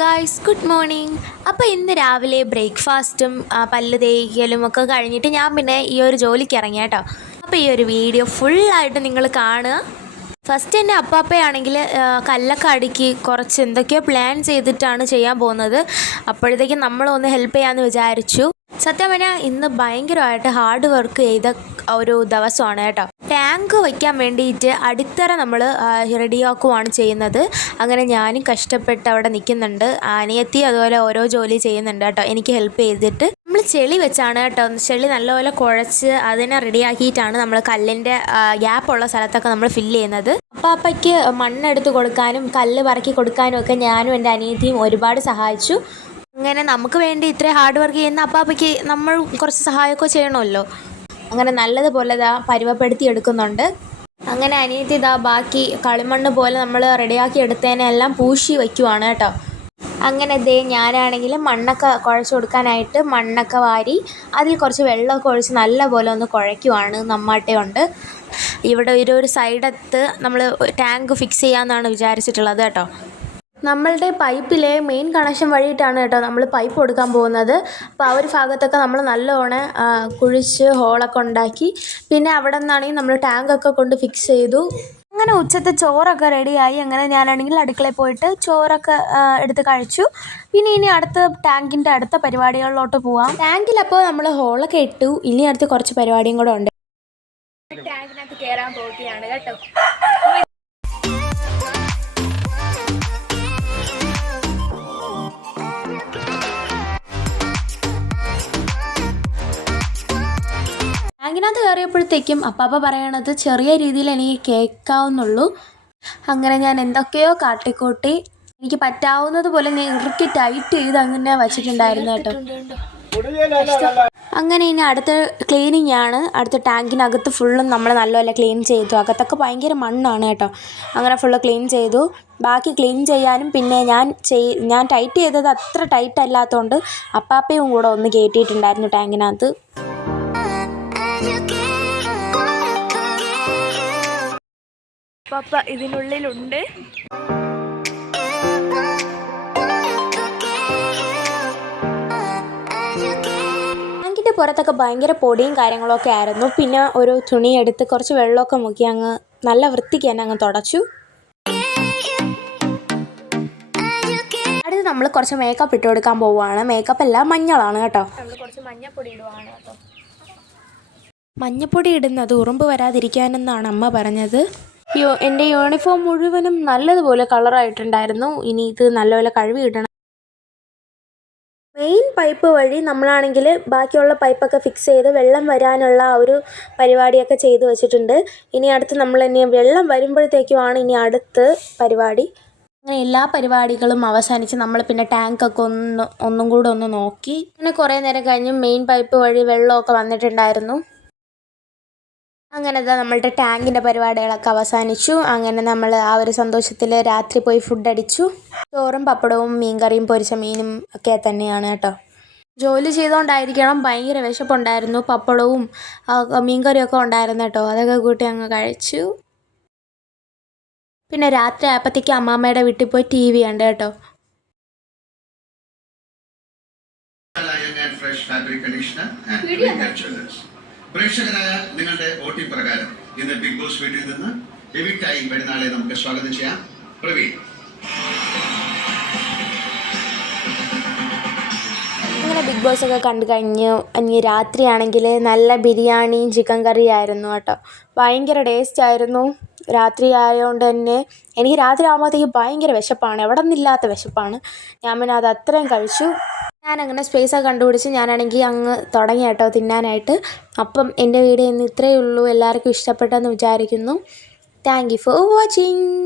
Guys good morning അപ്പോൾ ഇന്ന് രാവിലെ ബ്രേക്ക്ഫാസ്റ്റും പല്ല് തേക്കലും ഒക്കെ കഴിഞ്ഞിട്ട് ഞാൻ പിന്നെ ഈ ഒരു ജോലിക്ക് ഇറങ്ങി കേട്ടോ. അപ്പോൾ ഈ ഒരു വീഡിയോ ഫുള്ളായിട്ട് നിങ്ങൾ കാണുക. ഫസ്റ്റ് എന്റെ അപ്പാപ്പയാണെങ്കിൽ കല്ലൊക്കെ അടുക്കി കുറച്ച് എന്തൊക്കെയോ പ്ലാൻ ചെയ്തിട്ടാണ് ചെയ്യാൻ പോകുന്നത്. അപ്പോഴത്തേക്കും നമ്മളൊന്ന് ഹെൽപ്പ് ചെയ്യാമെന്ന് വിചാരിച്ചു. സത്യം പറഞ്ഞാൽ ഇന്ന് ഭയങ്കരമായിട്ട് ഹാർഡ് വർക്ക് ചെയ്ത ഒരു ദിവസമാണ് കേട്ടോ. ടാങ്ക് വയ്ക്കാൻ വേണ്ടിയിട്ട് അടിത്തറ നമ്മൾ റെഡിയാക്കുവാണ് ചെയ്യുന്നത്. അങ്ങനെ ഞാനും കഷ്ടപ്പെട്ട് അവിടെ നിൽക്കുന്നുണ്ട്. അനിയത്തി അതുപോലെ ഓരോ ജോലി ചെയ്യുന്നുണ്ട് കേട്ടോ. എനിക്ക് ഹെൽപ്പ് ചെയ്തിട്ട്. നമ്മൾ ചെളി വെച്ചാണ് കേട്ടോ. ചെളി നല്ലപോലെ കുഴച്ച് അതിനെ റെഡിയാക്കിയിട്ടാണ് നമ്മൾ കല്ലിന്റെ ഗ്യാപ്പുള്ള സ്ഥലത്തൊക്കെ നമ്മൾ ഫില്ല് ചെയ്യുന്നത്. അപ്പാപ്പയ്ക്ക് മണ്ണെടുത്ത് കൊടുക്കാനും കല്ല് പറക്കി കൊടുക്കാനും ഒക്കെ ഞാനും എന്റെ അനിയത്തിയും ഒരുപാട് സഹായിച്ചു. അങ്ങനെ നമുക്ക് വേണ്ടി ഇത്രയും ഹാർഡ് വർക്ക് ചെയ്യുന്ന അപ്പാപ്പയ്ക്ക് നമ്മൾ കുറച്ച് സഹായമൊക്കെ ചെയ്യണമല്ലോ. അങ്ങനെ നല്ലതുപോലെ ഇതാ പരുവപ്പെടുത്തി എടുക്കുന്നുണ്ട്. അങ്ങനെ അനിയത്തി ഇതാ ബാക്കി കളിമണ്ണ് പോലെ നമ്മൾ റെഡിയാക്കി എടുത്തതിനെല്ലാം പൂശി വയ്ക്കുവാണ് കേട്ടോ. അങ്ങനെ ദേ ഞാനാണെങ്കിൽ മണ്ണൊക്കെ കുഴച്ച് കൊടുക്കാനായിട്ട് മണ്ണൊക്കെ വാരി അതിൽ കുറച്ച് വെള്ളമൊക്കെ ഒഴിച്ച് നല്ലപോലെ ഒന്ന് കുഴയ്ക്കുവാണ് നമ്മാട്ടയുണ്ട്. ഇവിടെ ഒരു ഒരു സൈഡത്ത് നമ്മൾ ടാങ്ക് ഫിക്സ് ചെയ്യാമെന്നാണ് വിചാരിച്ചിട്ടുള്ളത് കേട്ടോ. നമ്മളുടെ പൈപ്പിലെ മെയിൻ കണക്ഷൻ വഴിയിട്ടാണ് കേട്ടോ നമ്മൾ പൈപ്പ് കൊടുക്കാൻ പോകുന്നത്. അപ്പോൾ ആ ഒരു ഭാഗത്തൊക്കെ നമ്മൾ നല്ലോണം കുഴിച്ച് ഹോളൊക്കെ ഉണ്ടാക്കി. പിന്നെ അവിടെ നിന്നാണെങ്കിൽ നമ്മൾ ടാങ്കൊക്കെ കൊണ്ട് ഫിക്സ് ചെയ്തു. അങ്ങനെ ഉച്ചത്തെ ചോറൊക്കെ റെഡിയായി അങ്ങനെ ഞാനാണെങ്കിൽ അടുക്കളയിൽ പോയിട്ട് ചോറൊക്കെ എടുത്ത് കഴിച്ചു. പിന്നെ ഇനി അടുത്ത ടാങ്കിന്റെ അടുത്ത പരിപാടികളിലോട്ട് പോവാം. ടാങ്കിലപ്പോൾ നമ്മൾ ഹോളൊക്കെ ഇട്ടു. ഇനി അടുത്ത് കുറച്ച് പരിപാടിയും കൂടെ ഉണ്ട്. ടാങ്കിനകത്ത് കയറാൻ പോവുകയാണ് കേട്ടോ. ടാങ്കിനകത്ത് കയറിയപ്പോഴത്തേക്കും അപ്പാപ്പ പറയണത് ചെറിയ രീതിയിൽ എനിക്ക് കേൾക്കാവുന്നുള്ളൂ. അങ്ങനെ ഞാൻ എന്തൊക്കെയോ കാട്ടിക്കൂട്ടി. എനിക്ക് പറ്റാവുന്നത് പോലെ ഇറുക്കി ടൈറ്റ് ചെയ്ത് അങ്ങനെ വച്ചിട്ടുണ്ടായിരുന്നു കേട്ടോ. അങ്ങനെ ഇനി അടുത്ത ക്ലീനിങ് ആണ്. അടുത്ത ടാങ്കിനകത്ത് ഫുള്ളും നമ്മൾ നല്ലപോലെ ക്ലീൻ ചെയ്തു. അകത്തൊക്കെ ഭയങ്കര മണ്ണാണ് കേട്ടോ. അങ്ങനെ ഫുള്ള് ക്ലീൻ ചെയ്തു. ബാക്കി ക്ലീൻ ചെയ്യാനും പിന്നെ ഞാൻ ചെയ് ഞാൻ ടൈറ്റ് ചെയ്തത് അത്ര ടൈറ്റ് അല്ലാത്തതുകൊണ്ട് അപ്പാപ്പയും കൂടെ ഒന്ന് കയറ്റിയിട്ടുണ്ടായിരുന്നു ടാങ്കിനകത്ത് പപ്പ ഇതിനുള്ളിലുണ്ട്. ടാങ്കിന്റെ പുറത്തൊക്കെ ഭയങ്കര പൊടിയും കാര്യങ്ങളൊക്കെ ആയിരുന്നു. പിന്നെ ഒരു തുണി എടുത്ത് കുറച്ച് വെള്ളമൊക്കെ മുക്കി അങ്ങ് നല്ല വൃത്തിക്ക് തന്നെ അങ്ങ് തുടച്ചു. അടുത്ത് നമ്മൾ കുറച്ച് മേക്കപ്പ് ഇട്ട് കൊടുക്കാൻ പോവുകയാണ്. മേക്കപ്പ് എല്ലാം മഞ്ഞളാണ് കേട്ടോ. നമ്മൾ കുറച്ച് മഞ്ഞപ്പൊടി ഇടുവാണ് കേട്ടോ. മഞ്ഞപ്പൊടി ഇടുന്നത് ഉറുമ്പ് വരാതിരിക്കാനെന്നാണ് അമ്മ പറഞ്ഞത്. യോ എന്റെ യൂണിഫോം മുഴുവനും നല്ലതുപോലെ കളറായിട്ടുണ്ടായിരുന്നു. ഇനി ഇത് നല്ലപോലെ കഴുകി ഇടണം. മെയിൻ പൈപ്പ് വഴി നമ്മളാണെങ്കിൽ ബാക്കിയുള്ള പൈപ്പൊക്കെ ഫിക്സ് ചെയ്ത് വെള്ളം വരാനുള്ള ആ ഒരു പരിപാടിയൊക്കെ ചെയ്ത് വെച്ചിട്ടുണ്ട്. ഇനി അടുത്ത് നമ്മൾ ഇനി വെള്ളം വരുമ്പോഴത്തേക്കുമാണ് ഇനി അടുത്ത് പരിപാടി. അങ്ങനെ എല്ലാ പരിപാടികളും അവസാനിച്ച് നമ്മൾ പിന്നെ ടാങ്കൊക്കെ ഒന്ന് ഒന്നും കൂടെ ഒന്ന് നോക്കി. അങ്ങനെ കുറേ നേരം കഴിഞ്ഞ് മെയിൻ പൈപ്പ് വഴി വെള്ളമൊക്കെ വന്നിട്ടുണ്ടായിരുന്നു. അങ്ങനെ ഇതാ നമ്മളുടെ ടാങ്കിന്റെ പരിപാടികളൊക്കെ അവസാനിച്ചു. അങ്ങനെ നമ്മൾ ആ ഒരു സന്തോഷത്തിൽ രാത്രി പോയി ഫുഡ് അടിച്ചു. ചോറും പപ്പടവും മീൻകറിയും പൊരിച്ച മീനും ഒക്കെ തന്നെയാണ് കേട്ടോ. ജോലി ചെയ്തുകൊണ്ടായിരിക്കണം ഭയങ്കര വിശപ്പുണ്ടായിരുന്നു. പപ്പടവും മീൻകറിയൊക്കെ മീൻകറിയും ഒക്കെ ഉണ്ടായിരുന്നു കേട്ടോ. അതൊക്കെ കൂട്ടി അങ്ങ് കഴിച്ചു. പിന്നെ രാത്രി ആയപ്പോഴത്തേക്ക് അമ്മാമ്മയുടെ വീട്ടിൽ പോയി ടി വി ഉണ്ട് കേട്ടോ. ഫ്രഷ് ഫാബ്രിക് കണ്ടീഷണർ ആൻഡ് പ്രേക്ഷകരായ നിങ്ങളുടെ വോട്ടിംഗ് പ്രകാരം ഇന്ന് ബിഗ് ബോസ് വീട്ടിൽ നിന്ന് ഡെബിറ്റായി വരുന്നാളെ നമുക്ക് സ്വാഗതം ചെയ്യാം. പ്രവീൺ. ബിഗ് ബോസ് ഒക്കെ കണ്ടു കഴിഞ്ഞു ഇനി രാത്രിയാണെങ്കിൽ നല്ല ബിരിയാണിയും ചിക്കൻ കറിയും ആയിരുന്നു കേട്ടോ. ഭയങ്കര ടേസ്റ്റ് ആയിരുന്നു. രാത്രി ആയതുകൊണ്ട് തന്നെ എനിക്ക് രാത്രി ആകുമ്പോഴത്തേക്ക് ഭയങ്കര വിശപ്പാണ്. എവിടെ നിന്നില്ലാത്ത വിശപ്പാണ്. ഞാൻ പിന്നെ അത് അത്രയും കഴിച്ചു. ഞാൻ അങ്ങനെ സ്പേസൊക്കെ കണ്ടുപിടിച്ച് ഞാനാണെങ്കിൽ അങ്ങ് തുടങ്ങി കേട്ടോ തിന്നാനായിട്ട്. അപ്പം എന്റെ വീഡിയോ ഇന്ന് ഇത്രയേ ഉള്ളൂ. എല്ലാവർക്കും ഇഷ്ടപ്പെട്ടെന്ന് വിചാരിക്കുന്നു. Thank you for watching